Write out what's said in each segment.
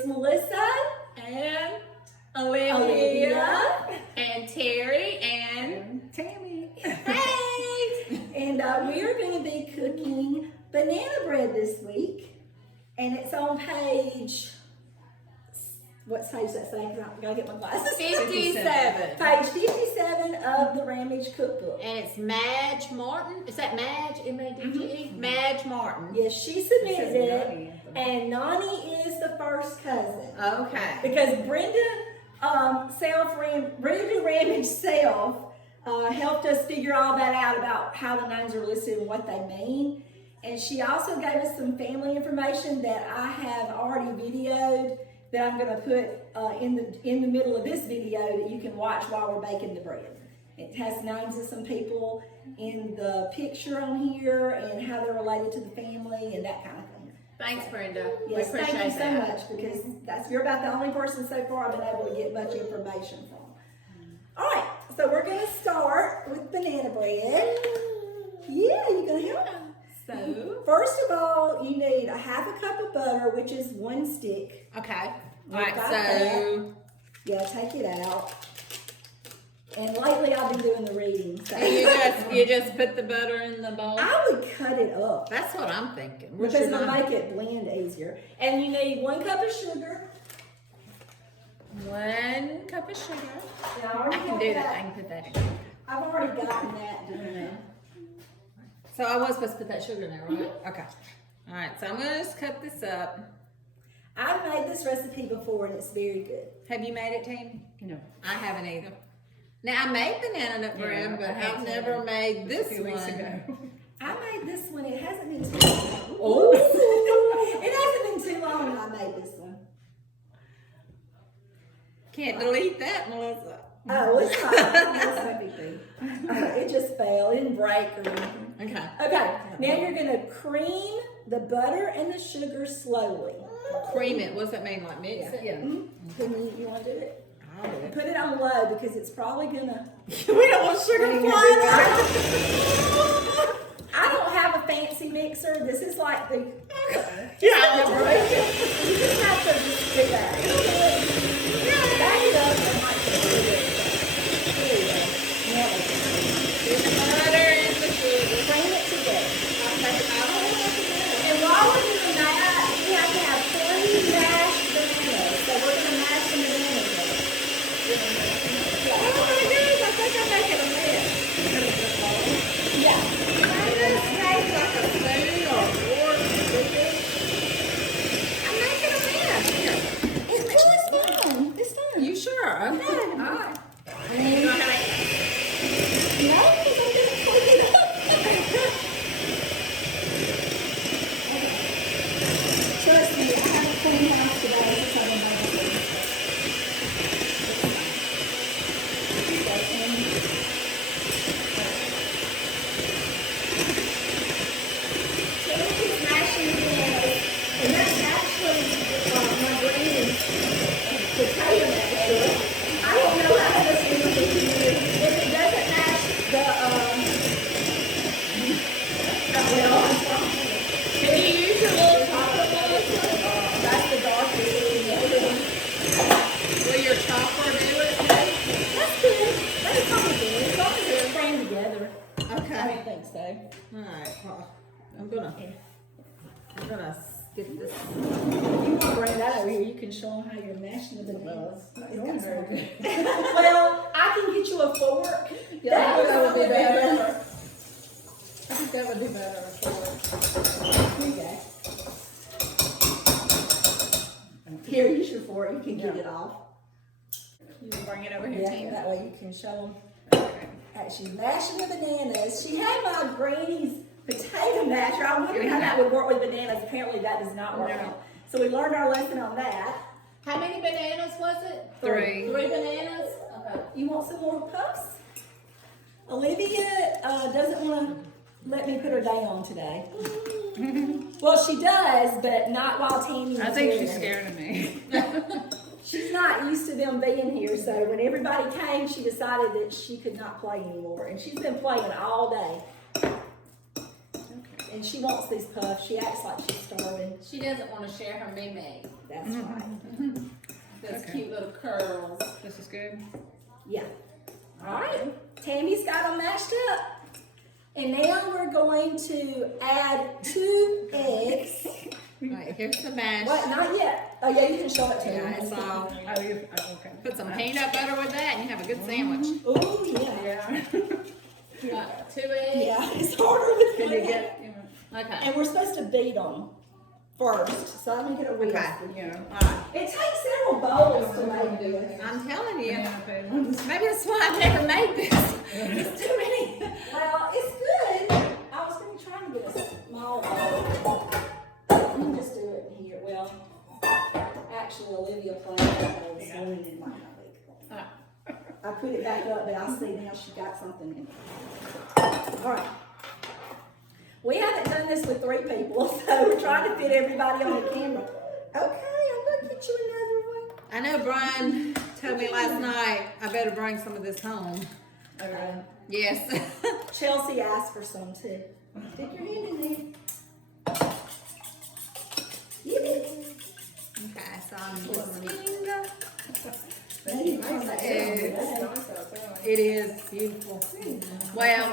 It's Melissa and Olivia and Terry and Tammy. Hey! And we are going to be cooking banana bread this week. And it's on page, what page does that say? Because I got to get my glasses. 57. Page 57 of the Ramage cookbook. And it's Madge Martin. Is that Madge? M-A-D-G-E? Madge Martin. Yes, she submitted it. And Nani is the first cousin. Okay. Because Brenda Ramage self helped us figure all that out about how the names are listed and what they mean. And she also gave us some family information that I have already videoed that I'm going to put in the middle of this video that you can watch while we're baking the bread. It has names of some people in the picture on here and how they're related to the family and that kind of thing. Thanks, Brenda. Yes, we appreciate thank you so that. much because you're about the only person so far I've been able to get much information from. All right, so we're going to start with banana bread. Yeah, you going to help? So, first of all, you need a half a cup of butter, which is 1 stick. okay. We've All right, got so yeah, take it out. And lately I've been doing the reading. So. you just put the butter in the bowl? I would cut it up. That's what I'm thinking. Because it'll make it blend easier. And you need 1 cup of sugar. 1 cup of sugar. I can do that. I can put that in. I've already gotten that done. So I was supposed to put that sugar in there, right? Mm-hmm. Okay. All right, so I'm going to just cut this up. I've made this recipe before and it's very good. Have you made it, Team? No. I haven't either. Now, I made banana nut bread, but I've never made this a few one. weeks ago. I made this one. It hasn't been too long. Oh. It hasn't been too long when I made this one. Can't delete that, Melissa. Oh, it's not. That's no big deal. It just fell. It didn't break or anything. Okay. Okay, now you're going to cream the butter and the sugar slowly. Cream it. What does that mean? Like mix it? Yeah. Then you want to do it? I'll do it. Put it on low because it's probably going to... We don't want sugar to fly out. I don't have a fancy mixer. This is like the... Yeah. You just have to just do that. Back it up and like there you go. The butter and the sugar. Cream it together. Okay. And while we're doing that, we have to have 3 mashed bananas. So we're going to mash the bananas. Oh my goodness, I think I'm making a mess. Yeah. This tastes like a spoon or a fork. I'm making a mess here. It's fine. It's fine. You sure? Okay. All right. And Okay. no, because I'm going to clean it up. Trust me, I have a clean house today because I've been making it. And that's actually my granny's potato masher. I don't know how this is going to be. If it doesn't match the, Can you use your little chopper, Melissa? that's the darkest. Will your chopper do it? That's good. That's probably good. As long as they're framed together. I Okay. don't think so. All right. Well, I'm gonna get this. If you want to bring that over here, you can show them how you're mashing the bananas. It's very good. Well, I can get you a fork. Yeah, That would probably be be better. I think that would be better for Here you go. Here, use your fork. You can get it off. You can bring it over here, Yeah, Tina. that way you can show them. She's mashing the bananas. She had my granny's potato masher. I wondered how that would work with bananas. Apparently that does not work. No. So we learned our lesson on that. How many bananas was it? 3. 3 bananas? Okay. You want some more puffs? Olivia doesn't want to let me put her day on today. Well, she does, but not while Tammy is I think here. she's scared of me. She's not used to them being here, so when everybody came, she decided that she could not play anymore. And she's been playing all day. and she wants these puffs. She acts like she's starving. She doesn't want to share her Mimi. That's right. Those Okay. cute little curls. This is good. Yeah. All right. Tammy's got them mashed up. And now we're going to add 2 eggs. Alright, here's the mash. What? Not yet. Oh yeah, you can show it to Yeah, me. it's all. Okay. Put some peanut butter with that, and you have a good sandwich. Oh yeah. Yeah. 2 eggs. Yeah, it's harder with Can one you egg. get? Okay. And we're supposed to beat them first. So I'm gonna get a whisk. Okay. Yeah. Alright. It takes several bowls to make this. I'm telling you. Yeah, okay. Maybe that's why I've never made this. It's too many. Well, it's good. I was gonna try to get a small bowl. Let me just do it here. Well, actually, Olivia played that bowl this morning in my week. I put it back up, but I see now she got something in it. All right. We haven't done this with 3 people, so we're trying to fit everybody on the camera. Okay, I'm gonna get you another one. I know Brian told me last night I better bring some of this home. Okay. Yes. Chelsea asked for some too. Stick your hand in there. Yippee. Okay, so I'm whisking. It is beautiful. Well,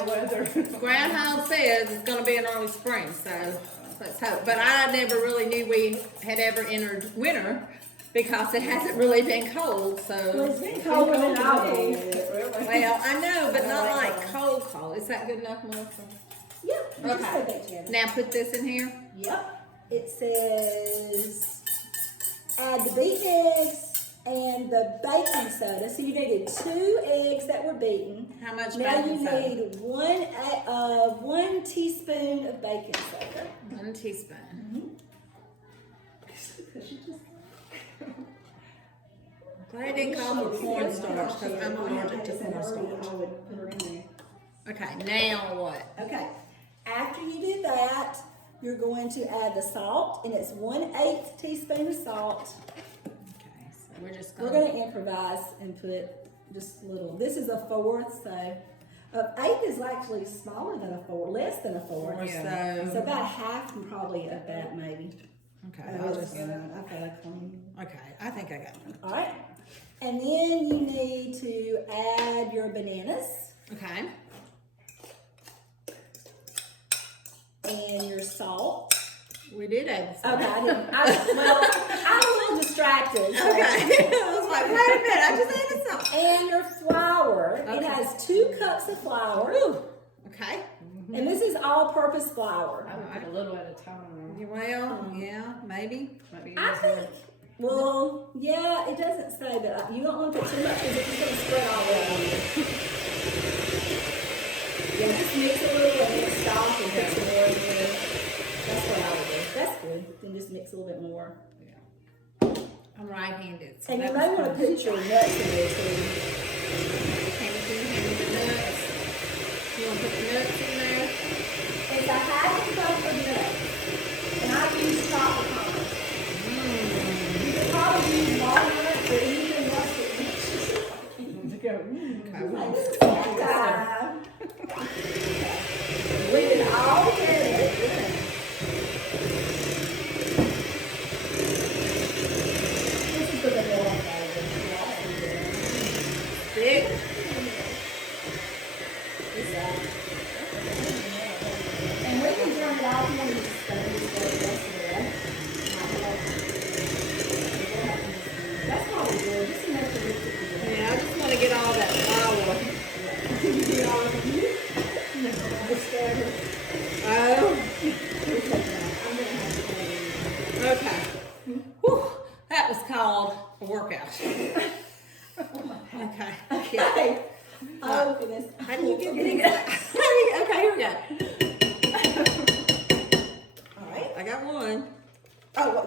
Groundhog says it's going to be an early spring, so let's hope. But I never really knew we had ever entered winter because it hasn't really been cold. Well, So, it's been colder than I was. well, I know, but not like cold, cold. Is that good enough, Melissa? Yep. Just Okay. put that together. Now put this in here. Yep. It says add the beaten eggs and the baking soda. So you needed 2 eggs that were beaten. How much Now you baking soda? need 1 teaspoon of baking soda. 1 teaspoon. Glad I didn't call for cornstarch because I'm allergic to cornstarch. I would put her in there. Okay, now what? Okay. After you do that, you're going to add the salt, and it's 1/8 teaspoon of salt. Okay, so we're just We're going going to improvise and put just a little. This is a 1/4, so 1/8 is actually smaller than a 4, less than a 4. Yeah. So about half and probably of that maybe. Okay, Oh, I'll it's just, fine. I've got a clean. okay, I think I got it. All right. And then you need to add your bananas Okay. and your salt. We did add this. Okay, I didn't. I'm a little distracted. so- Okay. I was like, wait a minute, I just added something. And your flour. It Okay. has 2 cups of flour. Okay. And this is all-purpose flour. I would put a little at a time. Well, yeah, maybe. I think, well, yeah, it doesn't say, but you don't want to put too much because it's going to spread all over you. Yeah, just mix it a little and then stop and put some more in there. That's what I would do. That's good. Then just mix a little bit more. I'm right-handed. So And you that may was want to good. put your nuts in there too. Hand me the nuts. You want to put the nuts in there? It's a half a cup of nuts. And I use chocolate pearls. You could probably use walnuts or even mustard. Like, this is fun time. We did all good. This is the vanilla flavor. Big. And we can turn it off and just that's probably good. Just enough to mix it together. Yeah, I just want to get all that flour. Oh, okay. Whew, that was called a workout. Okay. Yeah. Okay. Oh, goodness. How do you get it? Okay, here we go. All right. I got one. Oh, well,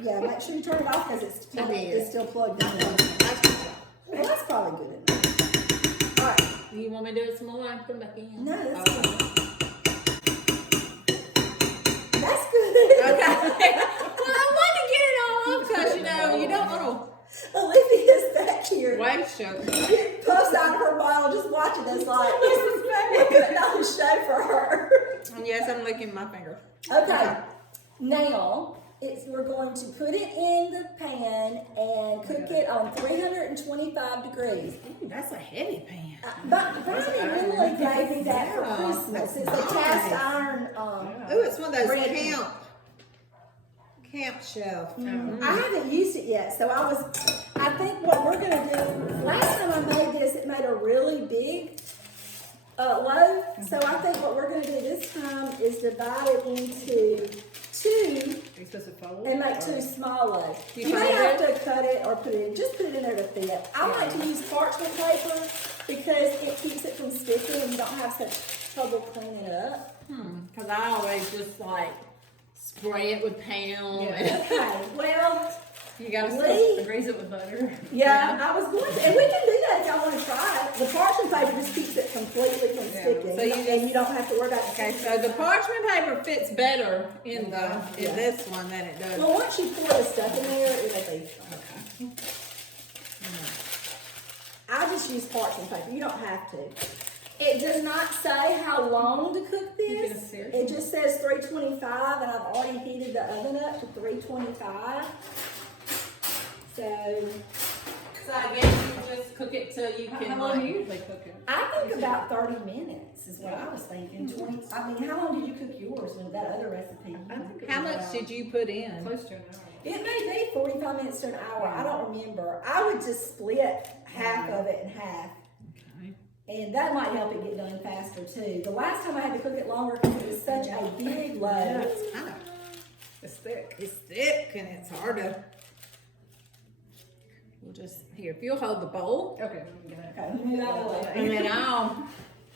yeah, make sure you turn it off because I did. it's still plugged in. Well, that's probably good enough. All right. You want me to do it some more and put it back in? No, that's Okay. good. That's good. Okay. Well, I want to get it all up because, you don't want Olivia's back to here. waste sugar. Puffs out of her bottle, just watching us like, we're putting on a show for her. Yes, I'm licking my finger. Okay, now we're going to put it in the pan and cook it on 325 degrees. Ooh, that's a heavy pan. But Brian and Emily gave me that for Christmas. It's a cast iron. Ooh, it's one of those bread camp shelf. I haven't used it yet, so I think what we're gonna do, last time I made this, it made a really big loaf. So I think what we're gonna do this time is divide it into two Are you supposed to fold? and make two small loaves. You You may fold have to cut it or put it in, just put it in there to fit. I like to use parchment paper because it keeps it from sticking and you don't have such trouble cleaning it up. Because I always just like spray it with Pam. Okay, well, You gotta Lee- still grease it with butter. yeah, I was going to, and we can do that if y'all want to try it. The parchment paper just keeps it completely from sticking, So you and you don't have to worry about it. Okay, so the parchment paper fits better in this one than it does. Well, once you pour the stuff in there, it'll be. Okay. I just use parchment paper. You don't have to. It does not say how long to cook You get a this. series? It just says 325, and I've already heated the oven up to 325. So I guess you just cook it till you can How long do you usually cook it? I think about 30 minutes is what I was thinking. 20. I mean, how long did you cook yours with that other recipe? How much did you put in? Close to an hour. It may be 45 minutes to an hour. I don't remember. I would just split half of it in half. Okay. And that might help it get done faster too. The last time I had to cook it longer because it was such a big load. It's thick. It's thick and it's hard to. We'll just here. If you'll hold the bowl, Okay, let me get it. Okay, move out of the way. and then I'll.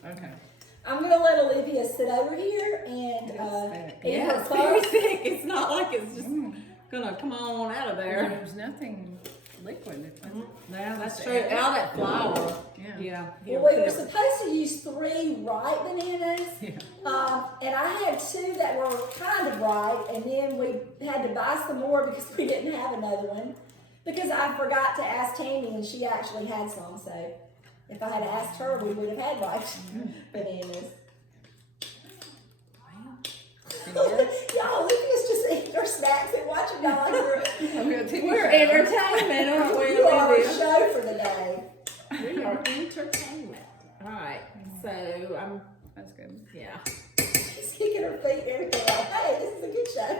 Okay. I'm gonna let Olivia sit over here and thick. eat her It's very clothes. thick. It's not like it's just gonna come on out of there. There's nothing liquid. Yeah, that's true. All that flour. Yeah. Well, we were supposed to use 3 ripe bananas, and I had 2 that were kind of ripe, and then we had to buy some more because we didn't have another one. Because I forgot to ask Tammy, and she actually had some, so if I had asked her, we would have had ripe bananas. Y'all, Olivia's just eating her snacks and watching y'all like We're entertainment, aren't we, you are a Olivia? show for the day. We are entertainment. All right. So I'm. That's good. Yeah. She's kicking her feet and everything like, hey, this is a good show.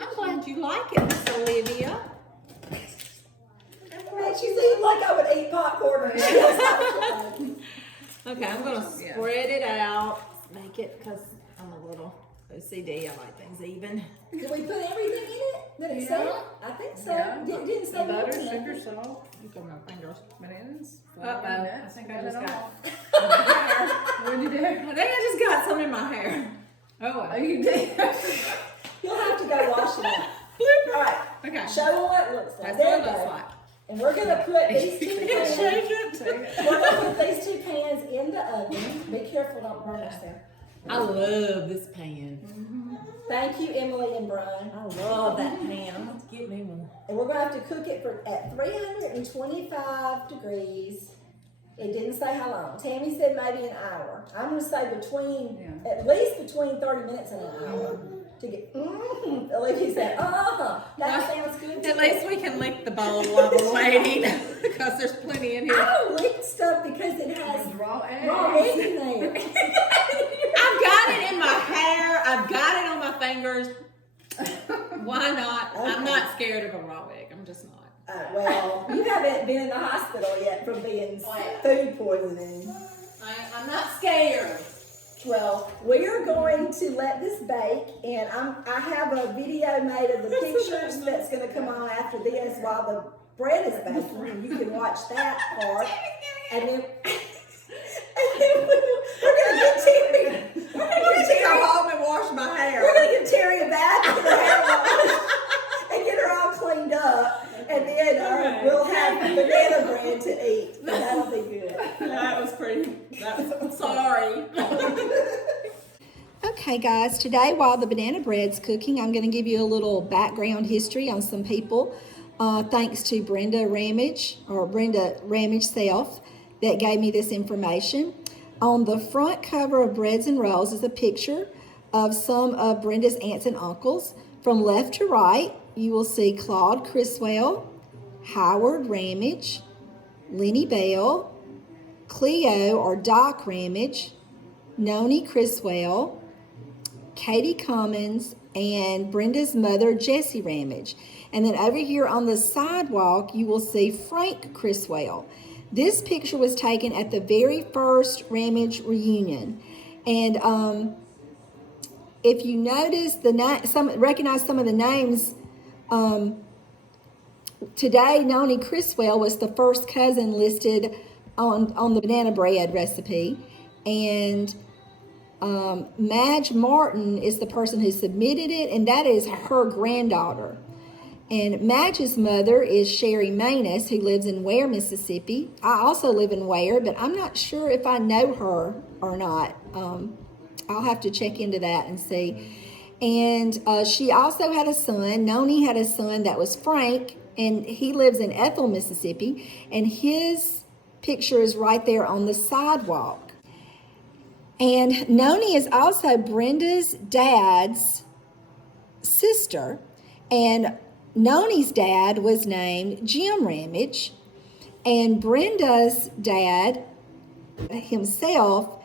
I'm glad you like it, Miss Olivia. Man, she's eating like I would eat popcorn. Okay, I'm gonna spread it out, make it because I'm a little OCD. I like things even. Did we put everything in it? Did it say? I think so. Yeah. Didn't say Butter, nothing. sugar, salt, Look at my fingers. bananas. Uh-oh. I think I just got. What did you do? I think I just got some in my hair. Oh, you did. You'll have to go wash it up. All right. Okay. Show them what it looks like. That's There what it you looks go. like. And we're gonna put these 2 pans. it. We're gonna put these 2 pans in the oven. Be careful, don't burn yourself. I love this pan. Thank you, Emily and Brian. I love that pan. I'm going to get me one. And we're gonna have to cook it at 325 degrees. It didn't say how long. Tammy said maybe an hour. I'm gonna say at least between 30 minutes and an hour to get. Olivia said, that sounds good. At least we can lick the bowl while we're waiting because there's plenty in here. I don't lick stuff because it has raw eggs. raw eggs in there. I've got it in my hair. I've got it on my fingers. Why not? I'm not scared of a raw egg. I'm just not. Well, you haven't been in the hospital yet from being food poisoning. I'm not scared. Well, we are going to let this bake, and I have a video made of the pictures that's going to come on after this while the bread is baking, and you can watch that part. And then we're going to get Terry. We're going to Go home and wash my hair. We're gonna give Terry a bath with the hair wash and get her all cleaned up, and then we'll have banana bread to eat. And that'll be good. That was pretty. I'm sorry. Okay, guys. Today, while the banana bread's cooking, I'm going to give you a little background history on some people. Thanks to Brenda Ramage Self that gave me this information. On the front cover of Breads and Rolls is a picture of some of Brenda's aunts and uncles. From left to right, you will see Claude Criswell, Howard Ramage, Lenny Bell, Cleo or Doc Ramage, Noni Criswell, Katie Cummins, and Brenda's mother, Jessie Ramage. And then over here on the sidewalk, you will see Frank Criswell. This picture was taken at the very first Ramage reunion. And if you notice, recognize some of the names, today Noni Criswell was the first cousin listed on the banana bread recipe. And Madge Martin is the person who submitted it, and that is her granddaughter. And Madge's mother is Sherry Manus, who lives in Ware, Mississippi. I also live in Ware, but I'm not sure if I know her or not. I'll have to check into that and see. And she also had a son. Noni had a son that was Frank, and he lives in Ethel, Mississippi. And his picture is right there on the sidewalk. And Noni is also Brenda's dad's sister. And Noni's dad was named Jim Ramage. And Brenda's dad himself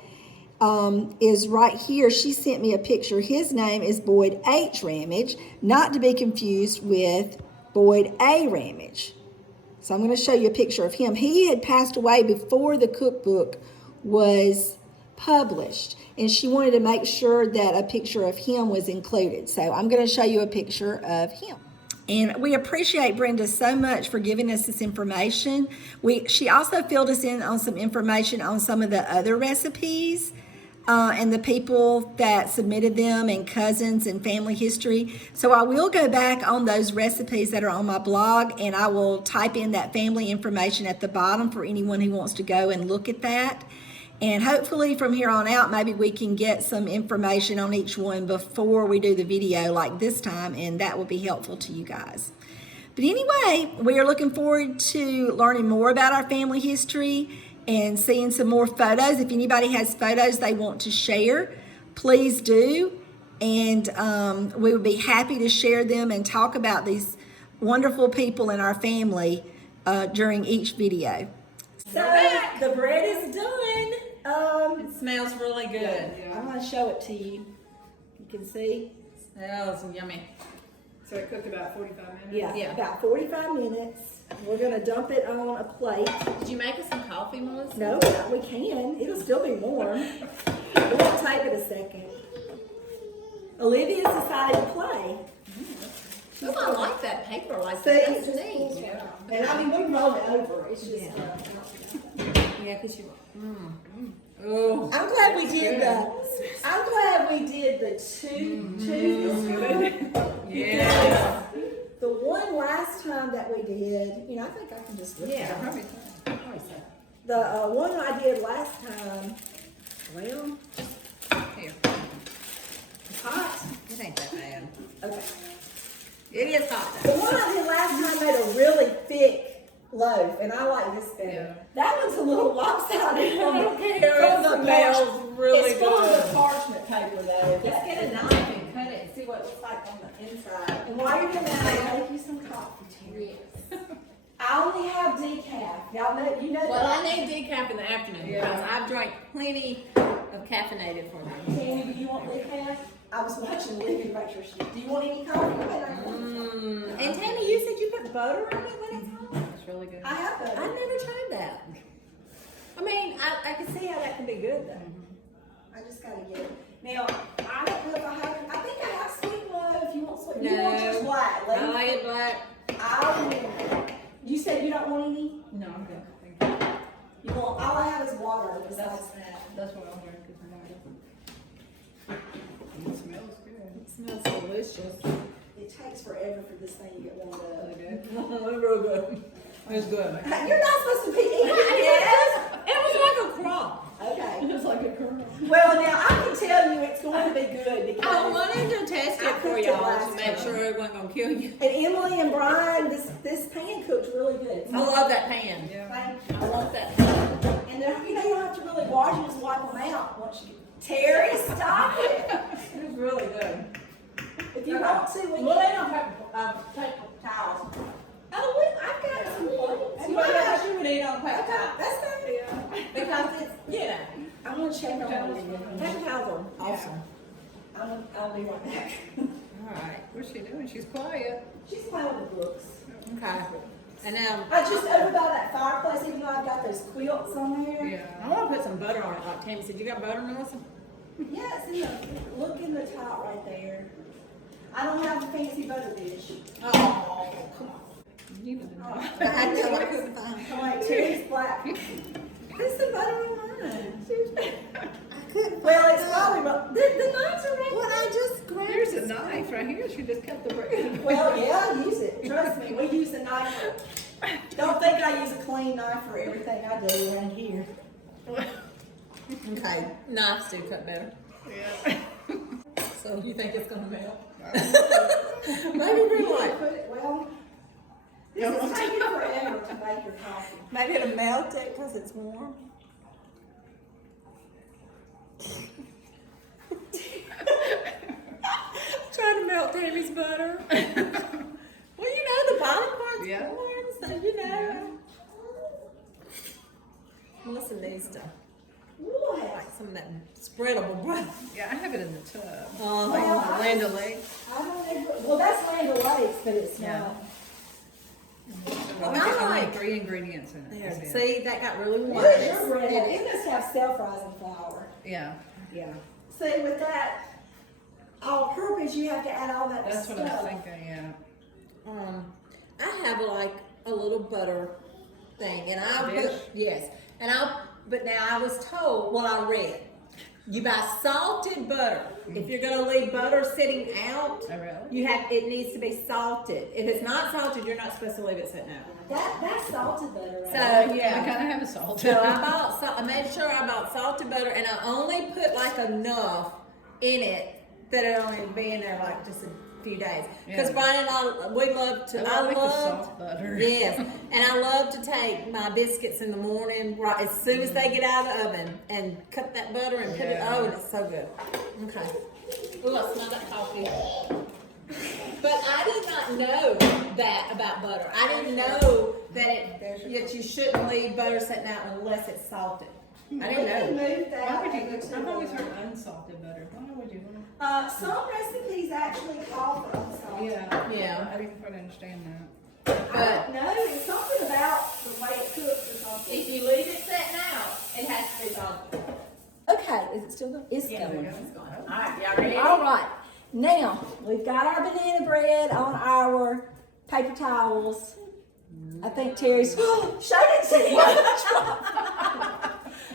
is right here. She sent me a picture. His name is Boyd H. Ramage, not to be confused with Boyd A. Ramage. So I'm going to show you a picture of him. He had passed away before the cookbook was published, and she wanted to make sure that a picture of him was included. So I'm going to show you a picture of him. And we appreciate Brenda so much for giving us this information. She also filled us in on some information on some of the other recipes and the people that submitted them, and cousins and family history. So I will go back on those recipes that are on my blog, and I will type in that family information at the bottom for anyone who wants to go and look at that. And hopefully from here on out, maybe we can get some information on each one before we do the video like this time, and that will be helpful to you guys. But anyway, we are looking forward to learning more about our family history and seeing some more photos. If anybody has photos they want to share, please do. And we would be happy to share them and talk about these wonderful people in our family during each video. So the bread is done. It smells really good. Yeah. I'm going to show it to you. You can see. Smells yummy. So it cooked about 45 minutes? Yeah, about 45 minutes. We're going to dump it on a plate. Did you make us some coffee, Melissa? No, we can. It'll still be warm. It won't take it a second. Olivia's decided to play. Oh, I like that paper like See, that. it's That's just neat. yeah. And I mean, we roll it over. It's just. Yeah, because you. Oh, I'm glad we did the two. yeah. The one last time that we did, I think I can just look at it. Probably so. The one I did last time, well, Here. it's hot. It ain't that bad. Okay. It is hot The though. one I did last time made a really thick loaf, and I like this better. Yeah. That one's a little lopsided. I don't care. From It the smells really it's full good. of the parchment paper though. Let's get a knife and cut it and see what it looks like on the inside. And while you're doing that, I'll make you some coffee, Terry. I only have decaf. Y'all know, Well, I that. need decaf in the afternoon Yeah. because I've drank plenty of caffeinated for me. Tammy, do you want decaf? I was watching Livy make sure she. Do you want any coffee? And Tammy, you said you put butter on it when it's hot? It's really good. I have I've that. never tried that. I mean, I can see how that can be good though. I just gotta get it. Now, I don't know if I have. I think I have sweet loaf. You want sweet? You No. want just black? I like it black. You said you don't want any. No, I'm good. Thank you. You want? All I have is water. Besides that. That's what I'll drink. It smells good. It smells delicious. It takes forever for this thing to get warmed up. Really good. Real good. It's good. You're not supposed to be eating it. It was like a crumb. Okay. It's like a kernel. Well, now I can tell you it's going to be good because I wanted to test I it for cooked it y'all last to make time. sure it wasn't gonna kill you. and Emily and Brian, this pan cooked really good. I love that pan. Yeah. Thank you. I want that pan. And then, you don't have to really wash them, just wipe them out once you. Terry, stop it! It's really good. If you want to, we Well, can. they don't have paper towels. Oh, I've got some plates. You might have you would eat on paper Okay, towels. that's fine. Because it's, you know. I'm gonna check on Towels. it. Paper towels are awesome. I'll be right back. Alright. What's she doing? She's quiet. She's playing with the books. Okay. And now, I just over by that fireplace, even though I've got those quilts on there. I Yeah. want to put some butter on it, like Tammy said. You got butter, Melissa? Yeah, it's in the, look in the top right there. I don't have a fancy butter dish. Oh, come on. You would know. I know I couldn't find it. All right, Terry's black. Put some butter on mine. Well, it's probably, the knives are right. Well, I just grabbed Here's a knife right here. She just cut the bread. Well, yeah, I use it. Trust me, we use a knife. Don't think I use a clean knife for everything I do around here. Okay, knives do cut better. Yeah. So you think it's gonna melt? Maybe we might put it, well, this is taking forever to make your coffee. Maybe it'll melt it because it's warm. Trying to melt Tammy's butter. Well, you know the bottom part's Yeah. warm, so you know. Melissa needs to What? like some of that spreadable butter. Yeah, I have it in the tub. Well, Like I Land just- O'Lakes. I don't ever, well, that's Land O'Lakes, but it's Yeah. not. Only, I only like- 3 ingredients in it. There, That's it. see, that got really warm. Where's your bread? It must have self-rising flour. Yeah. Yeah. See, with that all-purpose, you have to add all that That's stuff. what I was thinking, yeah. I have like a little butter thing, and I Dish? put yes, but now I was told what I read. You buy salted butter. If you're gonna leave butter sitting out, Oh, really? it needs to be salted. If it's not salted, you're not supposed to leave it sitting out. That's salted butter, right? So I yeah. kind of have a salt. So I made sure I bought salted butter, and I only put like enough in it that it only be in there like just a few days. Because Yeah. Brian and I, we love to. I like the love salt butter. Yes, and I love to take my biscuits in the morning, right as soon as they get out of the oven, and cut that butter and put it. Yeah. Oh, it's so good. Okay. Ooh, I smell that coffee. But I did not know that about butter. I didn't know that you shouldn't leave butter sitting out unless it's salted. I We didn't can know. move that. Why would you, over to I've always the- heard unsalted butter. Why would you want some recipes actually call for unsalted. Yeah. I didn't quite understand that. I But don't know, it's something about the way it cooks or something. if you leave it sitting out, it has to be salted. Okay, is it still going? It's Yeah, going. it's going. All right, y'all ready? All right, now we've got our banana bread on our paper towels. I think Terry's shaking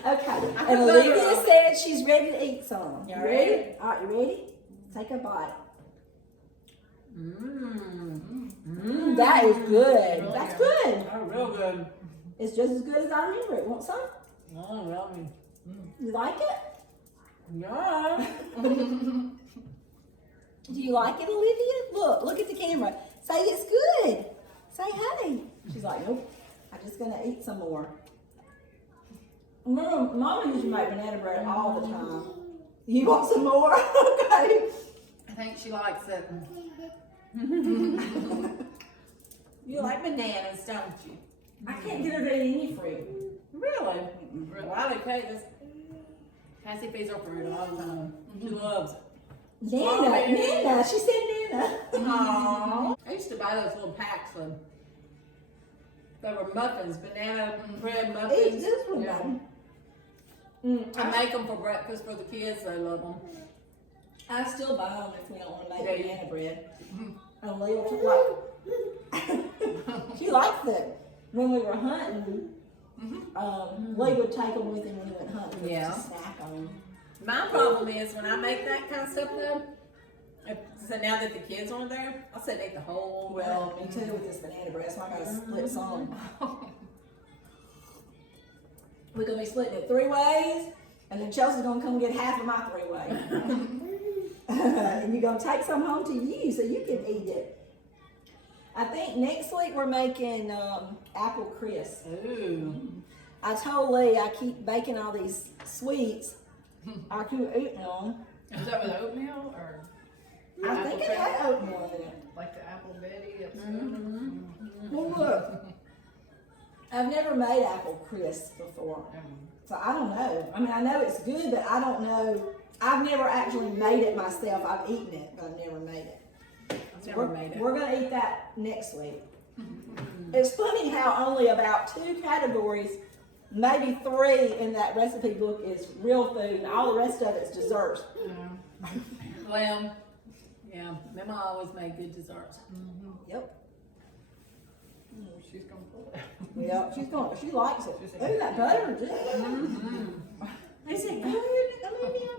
Okay, and Olivia said she's ready to eat some. Y'all You ready? All right, you ready? Take a bite. That is good. That's good. Oh, real good. It's just as good as I remember it. Want some? Oh, yummy. You like it? Yeah. Do you like it, Olivia? Look at the camera. Say it's good. Say hey. She's like, nope. I'm just gonna eat some more. Remember, Mama used to make banana bread all the time. You want some more? Okay. I think she likes it. You like bananas, don't you? I can't get her to eat any fruit. Really? Well, I would take this. Cassie feeds her fruit all the time. She loves it. Nana. She said Nana. Aww. I used to buy those little packs of. They were muffins, banana bread muffins. Eat this one, Yeah. Mom. I make them for breakfast for the kids. They love them. I still buy them if we don't want to make Yeah, you- banana bread. And Leah took like, she likes it. When we were hunting, Lee would take them with him when he went hunting. Yeah. To snack on them. My problem is when I make that kind of stuff though. So now that the kids aren't there, I'll sit and eat the whole. Well, me too with this banana bread, so I gotta split some. We're gonna be splitting it 3 ways, and then Chelsea's gonna come get half of my 3 ways. And you're gonna take some home to you so you can eat it. I think next week we're making apple crisp. Ooh. I told Lee I keep baking all these sweets. I keep eating them. Is that with oatmeal or I think it had oatmeal in it. like the apple Betty? Well, look, I've never made apple crisp before, so I don't know. I mean, I know it's good, but I don't know. I've never actually made it myself. I've eaten it, but I've never made it. We're gonna eat that next week. It's funny how only about 2 categories, maybe 3 in that recipe book is real food, and all the rest of it's desserts. Well, yeah, Mama always made good desserts. Yep. She's gonna pull it. Yep. She likes it. Ooh, that butter is good. Is it good, Olivia?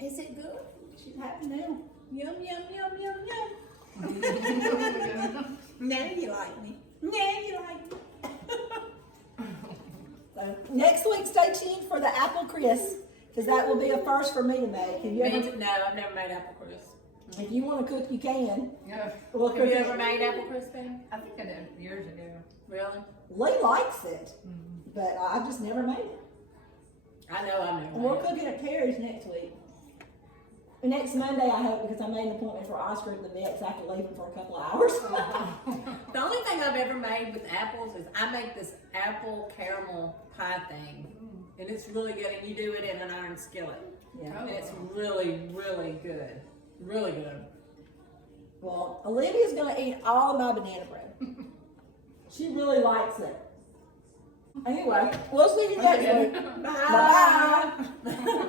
Is it good? She's happy now. Yum, yum, yum, yum, yum. Now you like me. Now you like me. So next week, stay tuned for the apple crisp, because that will be a first for me to make. Have you ever, No, I've never made apple crisp. if you want to cook, you can. Yeah. We'll Have cook you it. ever made apple crisp, Pam? I think I did years ago. Really? Lee likes it, but I've just never made it. I know I've never And we're made it. cooking at Perry's next week. Next Monday, I hope, because I made an appointment for Oscar at the vet, so I have to leave him for a couple of hours. The only thing I've ever made with apples is I make this apple caramel pie thing. And it's really good, and you do it in an iron skillet. Yeah. And it's really, really good. Really good. Well, Olivia's gonna eat all of my banana bread. She really likes it. Anyway, we'll see you next week. Bye. Bye.